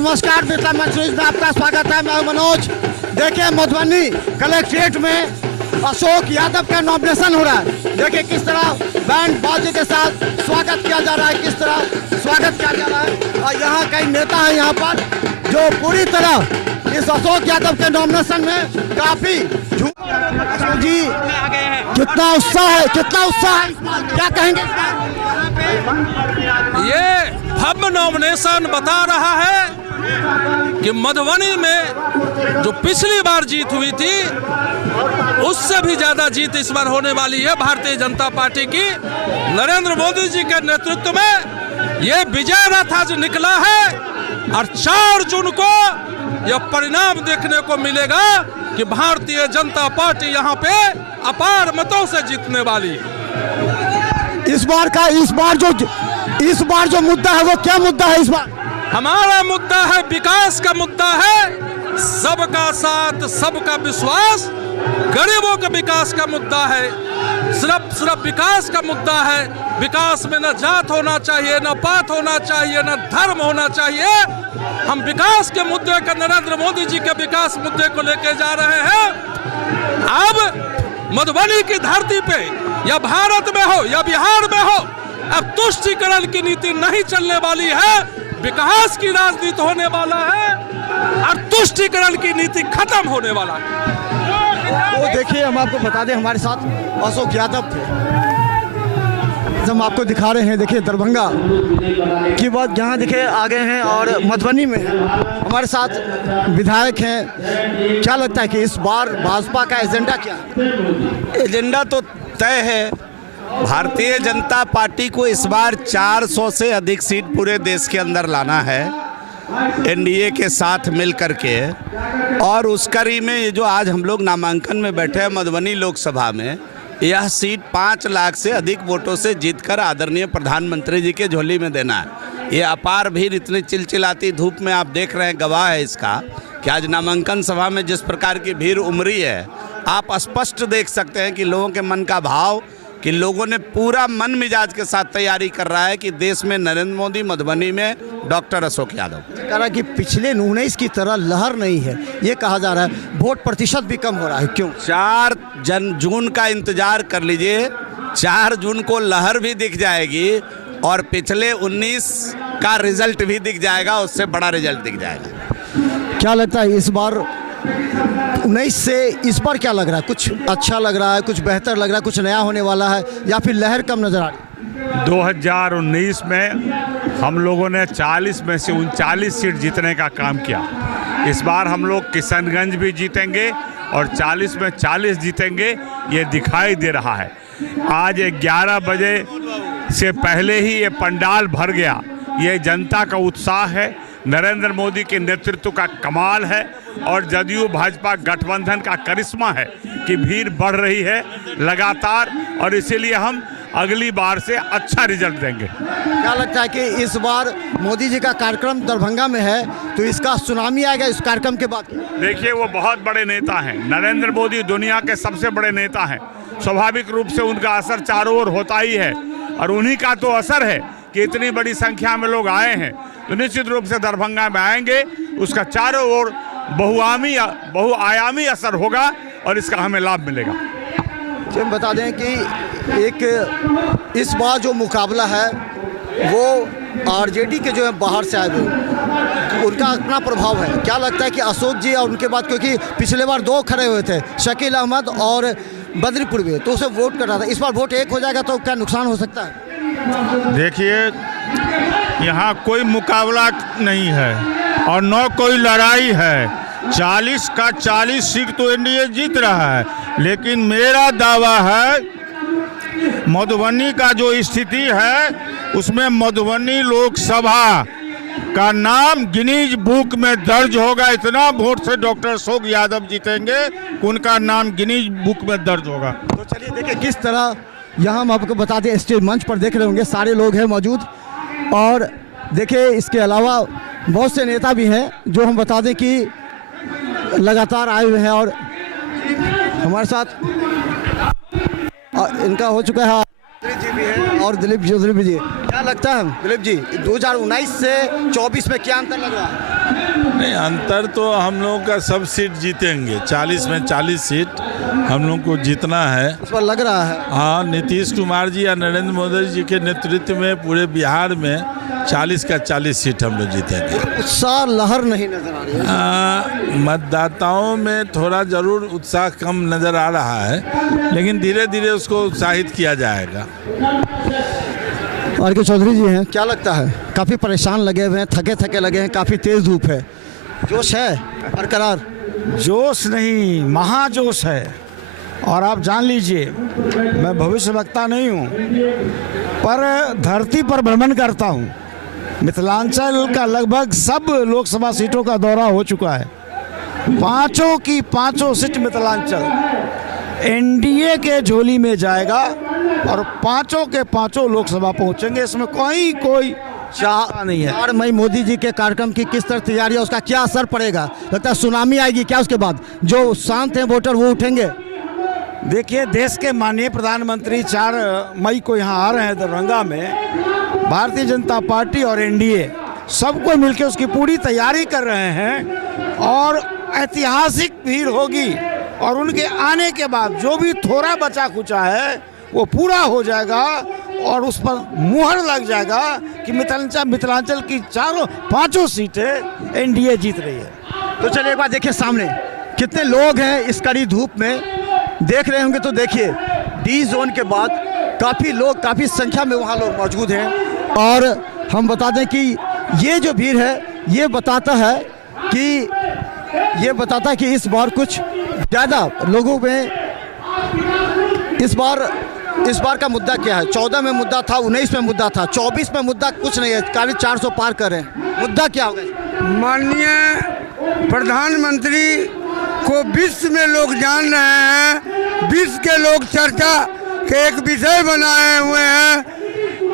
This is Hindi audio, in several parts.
नमस्कार, मिथिला मंच न्यूज़ में आपका स्वागत है। मैं मनोज। देखिए, मधुबनी कलेक्ट्रेट में अशोक यादव का नॉमिनेशन हो रहा है। देखिए किस तरह बैंड बाजे के साथ स्वागत किया जा रहा है, किस तरह स्वागत किया जा रहा है। और यहाँ कई नेता हैं यहाँ पर जो पूरी तरह इस अशोक यादव के नॉमिनेशन में काफी जी कितना उत्साह है, कितना उत्साह है, क्या कहेंगे? ये भव्य नॉमिनेशन बता रहा है कि मधुबनी में जो पिछली बार जीत हुई थी उससे भी ज्यादा जीत इस बार होने वाली है भारतीय जनता पार्टी की। नरेंद्र मोदी जी के नेतृत्व में ये विजय रथ आज निकला है और 4 जून को यह परिणाम देखने को मिलेगा कि भारतीय जनता पार्टी यहाँ पे अपार मतों से जीतने वाली है। इस बार जो मुद्दा है वो क्या मुद्दा है? इस बार हमारा मुद्दा है विकास का मुद्दा है, सबका साथ सबका विश्वास, गरीबों के विकास का मुद्दा है, सिर्फ विकास का मुद्दा है। विकास में न जात होना चाहिए, न पात होना चाहिए, न धर्म होना चाहिए। हम विकास के मुद्दे का, नरेंद्र मोदी जी के विकास मुद्दे को लेके जा रहे हैं। अब मधुबनी की धरती पे या भारत में हो या बिहार में हो, अब तुष्टीकरण की नीति नहीं चलने वाली है, विकास की राजनीति होने वाला है और तुष्टीकरण की नीति खत्म होने वाला है। तो देखिए, हम आपको बता दें हमारे साथ अशोक यादव थे, हम आपको दिखा रहे हैं। देखिए दरभंगा की बात यहाँ देखिए आ गए हैं और मधुबनी में हमारे साथ विधायक हैं। क्या लगता है कि इस बार भाजपा का एजेंडा क्या है? एजेंडा तो तय है। भारतीय जनता पार्टी को इस बार 400 से अधिक सीट पूरे देश के अंदर लाना है एनडीए के साथ मिल करके। और उस कड़ी में ये जो आज हम लोग नामांकन में बैठे हैं मधुबनी लोकसभा में, यह सीट 5 लाख से अधिक वोटों से जीतकर आदरणीय प्रधानमंत्री जी के झोली में देना है। ये अपार भीड़ इतनी चिलचिलाती धूप में आप देख रहे हैं, गवाह है इसका कि आज नामांकन सभा में जिस प्रकार की भीड़ उमड़ी है, आप स्पष्ट देख सकते हैं कि लोगों के मन का भाव, कि लोगों ने पूरा मन मिजाज के साथ तैयारी कर रहा है कि देश में नरेंद्र मोदी, मधुबनी में डॉक्टर अशोक यादव। कह रहा है कि पिछले 19 की तरह लहर नहीं है, ये कहा जा रहा है। वोट प्रतिशत भी कम हो रहा है, क्यों? 4 जून का इंतजार कर लीजिए। 4 जून को लहर भी दिख जाएगी और पिछले 19 का रिजल्ट भी दिख जाएगा, उससे बड़ा रिजल्ट दिख जाएगा। क्या लगता है इस बार 19 से इस बार क्या लग रहा है? कुछ अच्छा लग रहा है, कुछ बेहतर लग रहा है, कुछ नया होने वाला है, या फिर लहर कम नजर आ रही है? 2019 में हम लोगों ने 40 में से 39 सीट जीतने का काम किया। इस बार हम लोग किशनगंज भी जीतेंगे और 40 में 40 जीतेंगे, ये दिखाई दे रहा है। आज 11 बजे से पहले ही ये पंडाल भर गया। ये जनता का उत्साह है, नरेंद्र मोदी के नेतृत्व का कमाल है और जदयू भाजपा गठबंधन का करिश्मा है कि भीड़ बढ़ रही है लगातार, और इसीलिए हम अगली बार से अच्छा रिजल्ट देंगे। क्या लगता है कि इस बार मोदी जी का कार्यक्रम दरभंगा में है तो इसका सुनामी आएगा इस कार्यक्रम के बाद? देखिए, वो बहुत बड़े नेता हैं। नरेंद्र मोदी दुनिया के सबसे बड़े नेता हैं। स्वाभाविक रूप से उनका असर चारों ओर होता ही है और उन्हीं का तो असर है कि इतनी बड़ी संख्या में लोग आए हैं। तो निश्चित रूप से दरभंगा में आएंगे, उसका चारों ओर बहुआयामी असर होगा और इसका हमें लाभ मिलेगा। हम बता दें कि एक इस बार जो मुकाबला है वो आरजेडी के जो है बाहर से आए हुए, उनका अपना प्रभाव है। क्या लगता है कि अशोक जी और उनके बाद, क्योंकि पिछले बार 2 खड़े हुए थे, शकील अहमद और बद्री पूर्वी, तो उसे वोट करना था। इस बार वोट एक हो जाएगा तो क्या नुकसान हो सकता है? देखिए, यहाँ कोई मुकाबला नहीं है और न कोई लड़ाई है। 40 का 40 सीट तो एनडीए जीत रहा है, लेकिन मेरा दावा है मधुबनी का जो स्थिति है उसमें मधुबनी लोकसभा का नाम गिनीज बुक में दर्ज होगा। इतना वोट से डॉक्टर अशोक यादव जीतेंगे, उनका नाम गिनीज बुक में दर्ज होगा। तो चलिए देखिए किस तरह यहाँ हम आपको बता दें, स्टेज मंच पर देख रहे होंगे सारे लोग हैं मौजूद, और देखिए इसके अलावा बहुत से नेता भी हैं जो हम बता दें कि लगातार आए हुए हैं। और हमारे साथ इनका हो चुका है जी भी है और दिलीप चौधरी भी जी। क्या क्या लगता है दिलीप जी 2019 से 24 में क्या अंतर लग रहा है? नहीं, अंतर तो हम लोगों का सब सीट जीतेंगे, 40 में 40 सीट हम लोग को जीतना है। उस पर लग रहा है हाँ, नीतीश कुमार जी या नरेंद्र मोदी जी के नेतृत्व में पूरे बिहार में 40 का 40 सीट हम लोग जीतेंगे। उत्साह लहर नहीं नजर आ रही है। मतदाताओं में थोड़ा जरूर उत्साह कम नज़र आ रहा है, लेकिन धीरे धीरे उसको उत्साहित किया जाएगा। आर के चौधरी जी हैं, क्या लगता है? काफ़ी परेशान लगे हुए हैं, थके थके लगे हैं, काफ़ी तेज़ धूप है, जोश है बरकरार? जोश नहीं, महाजोश है। और आप जान लीजिए, मैं भविष्य वक्ता नहीं हूँ, पर धरती पर भ्रमण करता हूँ। मिथिलांचल का लगभग सब लोकसभा सीटों का दौरा हो चुका है। पांचों की पांचों सीट मिथिलांचल एनडीए के झोली में जाएगा और पांचों के पांचों लोकसभा पहुंचेंगे। इसमें कोई चाह नहीं है। 4 मई मोदी जी के कार्यक्रम की किस तरह तैयारी है, उसका क्या असर पड़ेगा? लगता है सुनामी आएगी क्या उसके बाद? जो शांत हैं वोटर वो उठेंगे? देखिए, देश के माननीय प्रधानमंत्री 4 मई को यहाँ आ रहे हैं दरभंगा में। भारतीय जनता पार्टी और एनडीए सब कोई मिलकर उसकी पूरी तैयारी कर रहे हैं और ऐतिहासिक भीड़ होगी। और उनके आने के बाद जो भी थोड़ा बचा खुचा है वो पूरा हो जाएगा और उस पर मुहर लग जाएगा कि मिथिलांचल की 4-5 सीटें एनडीए जीत रही है। तो चलिए एक बार देखिए सामने कितने लोग हैं इस कड़ी धूप में, देख रहे होंगे तो देखिए डी जोन के बाद काफ़ी लोग, काफ़ी संख्या में वहाँ लोग मौजूद हैं। और हम बता दें कि ये जो भीड़ है ये बताता है कि इस बार कुछ ज़्यादा लोगों में इस बार का मुद्दा क्या है? 14 में मुद्दा था, 19 में मुद्दा था, 24 में मुद्दा कुछ नहीं है, करीब 400 पार कर रहे हैं। मुद्दा क्या होगा? माननीय प्रधानमंत्री को विश्व में लोग जान रहे हैं, विश्व के लोग चर्चा के एक विषय बनाए हुए हैं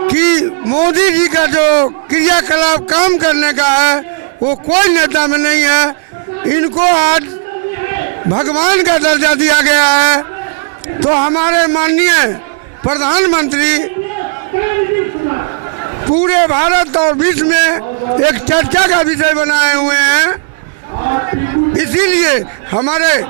कि मोदी जी का जो क्रियाकलाप काम करने का है वो कोई नेता में नहीं है। इनको आज भगवान का दर्जा दिया गया है। तो हमारे माननीय प्रधानमंत्री पूरे भारत और विश्व में एक चर्चा का विषय बनाए हुए हैं। इसीलिए हमारे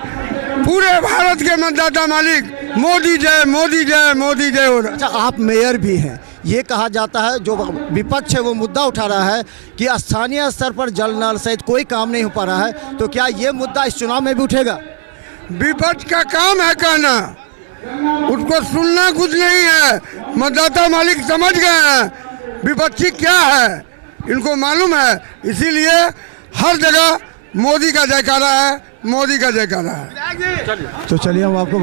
पूरे भारत के मतदाता मालिक मोदी जय, मोदी जय, मोदी जय हो रहा है। अच्छा, आप मेयर भी हैं, ये कहा जाता है जो विपक्ष है वो मुद्दा उठा रहा है कि स्थानीय स्तर पर जल नल सहित कोई काम नहीं हो पा रहा है, तो क्या ये मुद्दा इस चुनाव में भी उठेगा? विपक्ष का काम है कहना, उसको सुनना कुछ नहीं है। मतदाता मालिक समझ गए हैं विपक्षी क्या है, इनको मालूम है। इसीलिए हर जगह मोदी का जयकारा है, मोदी का जयकारा है। तो चलिए हम आपको